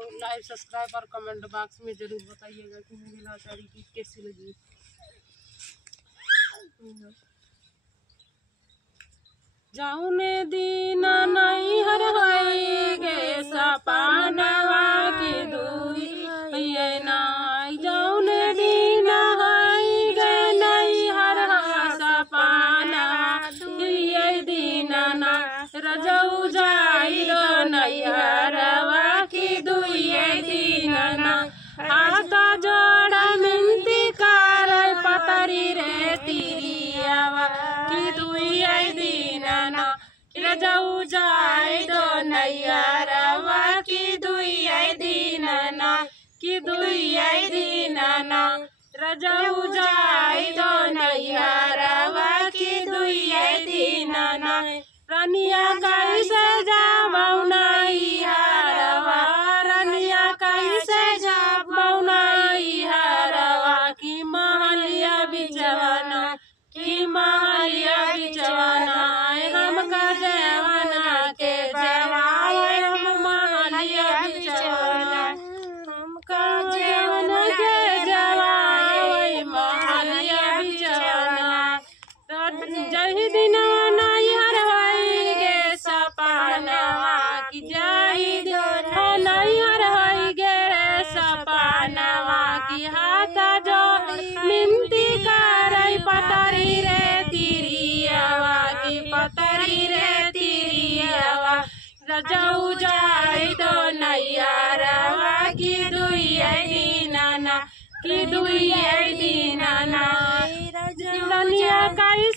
लाइक subscribe और comment box में जरूर बताइएगा कि मेरी लाचारी की कैसी लगी। जाऊने दीना नहीं हर होई गे सपनवा की दुई ये नाई जाऊने दीना होई गे नहीं हर सपनवा ये दीना ना रजऊ जाई दो नहीं हरवा की दुई ये दीना ना आता जोड़ा मिनती कर पतरी रे तिरियावा की दुई ये दीना ना रजऊ जाई दो नैयरवा की दुई ये दीना ना की दुई ये दीना ना रजऊ जाई दो नैयरवा की दुई ये दीना ना रनिया कैसे जाबौ नैयरवा रनिया कैसे जाबौ नैयरवा की महलिया बिचवाना की महलिया बिचवाना हमका जवाना के जवाए हम महलिया बिचवाना हमका जवाना के जवाए महलिया बिचवाना जही दिन नैहर होई गे सपनवा की जही दिन नैहर होई गे सपनवा की हाथ जो मिनती करई पतरी रे तिरियावा की पतरी रे तिरियावा रजऊ जाई दो नैयरवा की दुई दीना ना की दुई दीना ना रनिया कई